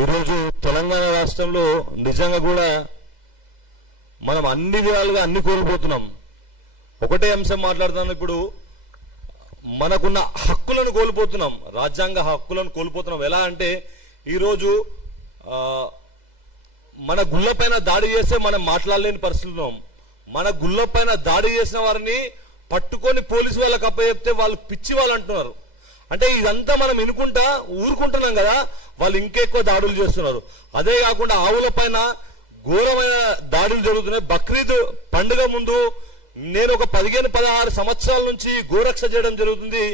ఈరోజు తెలంగాణ రాష్ట్రంలో నిజంగా కూడా మనం అన్ని విధాలుగా అన్ని కోల్పోతున్నాం. ఒకటే అంశం మాట్లాడుతున్నాం. ఇప్పుడు మనకున్న హక్కులను కోల్పోతున్నాం, రాజ్యాంగ హక్కులను కోల్పోతున్నాం. ఎలా అంటే ఈరోజు మన గుళ్ళపైన దాడి చేస్తే మనం మాట్లాడలేని పరిస్థితుల్లో ఉన్నాం. మన గుళ్ళపైన దాడి చేసిన వారిని పట్టుకొని పోలీసు వాళ్ళకి అప్పచెప్తే వాళ్ళు పిచ్చి వాళ్ళు అంటున్నారు. అంటే ఇదంతా మనం వినుకుంటా ఊరుకుంటున్నాం కదా, వాళ్ళు ఇంకెక్కువ దాడులు చేస్తున్నారు. అదే కాకుండా ఆవుల పైన ఘోరమైన దాడులు జరుగుతున్నాయి. బక్రీద్ పండుగ ముందు నేను ఒక 15-16 సంవత్సరాల నుంచి గోరక్ష చేయడం జరుగుతుంది.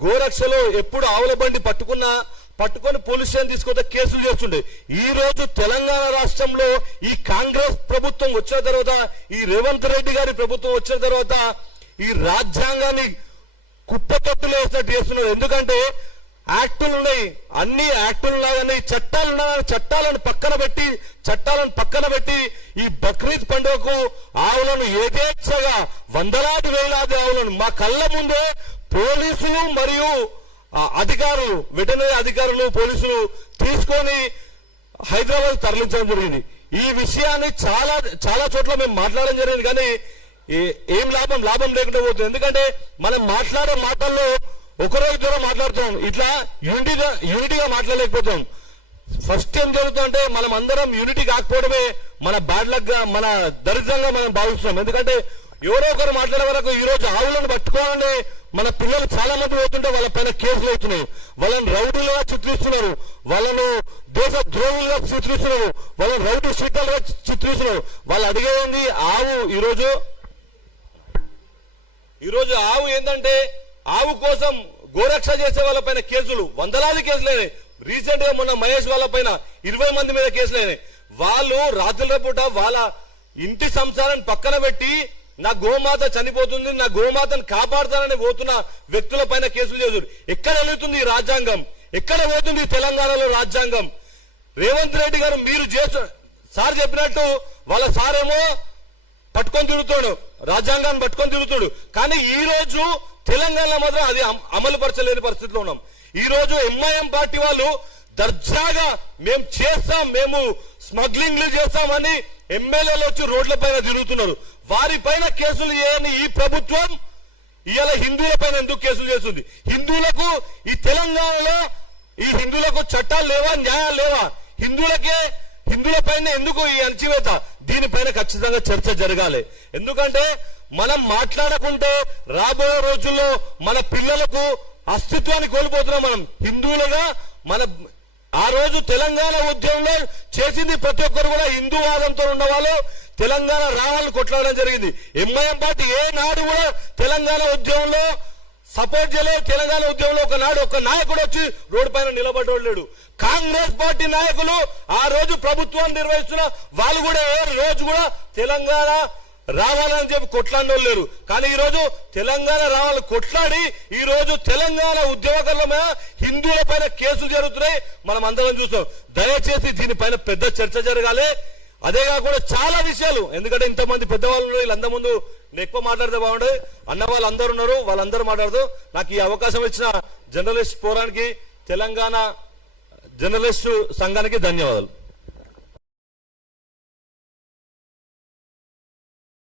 గోరక్షలో ఎప్పుడు ఆవుల బండి పట్టుకొని పోలీస్ స్టేషన్ తీసుకొస్తే కేసులు చేస్తుండే. ఈ రోజు తెలంగాణ రాష్ట్రంలో ఈ కాంగ్రెస్ ప్రభుత్వం వచ్చిన తర్వాత, ఈ రేవంత్ రెడ్డి గారి ప్రభుత్వం వచ్చిన తర్వాత ఈ రాజ్యాంగాన్ని కుప్పతొట్టులు వేసినట్టు చేస్తున్నారు. ఎందుకంటే యాక్టులు ఉన్నాయి, అన్ని యాక్టులు ఉన్నాయని చట్టాలు ఉన్నాయని చట్టాలను పక్కన పెట్టి ఈ బక్రీద్ పండుగకు ఆవులను యథేచ్ఛగా వందలాది వేలాది ఆవులను మా కళ్ళ ముందే పోలీసులు మరియు అధికారులు, వెటర్నరీ అధికారులు, పోలీసులు తీసుకొని హైదరాబాద్ తరలించడం జరిగింది. ఈ విషయాన్ని చాలా చోట్ల మేము మాట్లాడడం జరిగింది. కానీ ఏం లాభం లేకుండా పోతుంది. ఎందుకంటే మనం మాట్లాడే మాటల్లో ఒకరోజు ద్వారా మాట్లాడుతున్నాం, ఇట్లా యూనిటీగా మాట్లాడలేకపోతాం. ఫస్ట్ ఏం జరుగుతుందంటే మనం అందరం యూనిటీ కాకపోవడమే మన బ్యాడ్ లక్ గా, మన దరిద్రంగా మనం భావిస్తున్నాం. ఎందుకంటే ఎవరో ఒకరు మాట్లాడే వరకు ఈ రోజు ఆవులను పట్టుకోవాలని మన పిల్లలు చాలా మంది పోతుంటే వాళ్ళ పైన కేసులు అవుతున్నాయి. వాళ్ళని రౌడీలుగా చిత్రిస్తున్నారు, వాళ్ళను దేశ ద్రోహులుగా చిత్రిస్తున్నారు, వాళ్ళని రౌడీ షీటర్లుగా చిత్రిస్తున్నారు. వాళ్ళు అడిగేది ఆవు. ఈరోజు ఆవు ఏంటంటే ఆవు కోసం గోరక్ష చేసే వాళ్ళ పైన కేసులు, వందలాది కేసులైనాయి. రీసెంట్ గా మొన్న మహేష్ వాళ్ళ పైన 20 మంది మీద కేసులైనాయి. వాళ్ళు రాత్రుల పూట వాళ్ళ ఇంటి సంసారాన్ని పక్కన పెట్టి నా గోమాత చనిపోతుంది, నా గోమాతను కాపాడుతానని పోతున్న వ్యక్తుల పైన కేసులు చేశారు. ఎక్కడ వెళుతుంది ఈ రాజ్యాంగం? ఎక్కడ పోతుంది తెలంగాణలో రాజ్యాంగం? రేవంత్ రెడ్డి గారు మీరు సార్ చెప్పినట్టు వాళ్ళ సారేమో పట్టుకొని తిరుగుతాడు, రాజ్యాంగాన్ని పట్టుకొని తిరుగుతాడు. కానీ ఈ రోజు తెలంగాణలో మాత్రం అది అమలు పరచలేని పరిస్థితిలో ఉన్నాం. ఈ రోజు ఎంఐఎం పార్టీ వాళ్ళు దర్జాగా మేము స్మగ్లింగ్లు చేస్తామని ఎమ్మెల్యేలు వచ్చి రోడ్ల పైన తిరుగుతున్నారు. వారి పైన కేసులు చేయని ఈ ప్రభుత్వం ఇవాళ హిందువుల పైన ఎందుకు కేసులు చేస్తుంది? ఈ తెలంగాణలో ఈ హిందువులకు చట్టాలు లేవా, న్యాయాలు లేవా? హిందువుల పైన ఎందుకు ఈ అణచివేత? దీనిపైన ఖచ్చితంగా చర్చ జరగాలి. ఎందుకంటే మనం మాట్లాడకుంటే రాబోయే రోజుల్లో మన పిల్లలకు అస్తిత్వాన్ని కోల్పోతున్నాం. మనం హిందువులుగా ఆ రోజు తెలంగాణ ఉద్యమంలో చేసింది ప్రతి ఒక్కరు కూడా హిందూవాదంతో ఉన్న వాళ్ళు తెలంగాణ రావాలని కొట్లాడడం జరిగింది. ఎంఐఎం పార్టీ ఏ నాడు కూడా తెలంగాణ ఉద్యమంలో సపోర్ట్ చేయలేదు. తెలంగాణ ఉద్యమంలో ఒక నాయకుడు వచ్చి రోడ్డు పైన నిలబడలేడు. కాంగ్రెస్ పార్టీ నాయకులు ఆ రోజు ప్రభుత్వాన్ని నిర్వహిస్తున్న వాళ్ళు కూడా ఏ రోజు కూడా తెలంగాణ రావాలని చెప్పి కొట్లాడిన వాళ్ళు లేరు. కానీ ఈ రోజు తెలంగాణ రావాలని కొట్లాడి ఈ రోజు తెలంగాణ ఉద్యమకారుల మీద హిందువుల పైన కేసులు జరుగుతున్నాయి. మనం అందరం చూస్తాం. దయచేసి దీనిపైన పెద్ద చర్చ జరగాలి. అదే కాకుండా చాలా విషయాలు, ఎందుకంటే ఇంతమంది పెద్దవాళ్ళు వీళ్ళందరి ముందు నేను ఎక్కువ మాట్లాడితే బాగుండదు. అన్న వాళ్ళు అందరు ఉన్నారు, వాళ్ళందరూ మాట్లాడుతూ నాకు ఈ అవకాశం ఇచ్చిన జర్నలిస్ట్ ఫోరానికి, తెలంగాణ జర్నలిస్టు సంఘానికి ధన్యవాదాలు.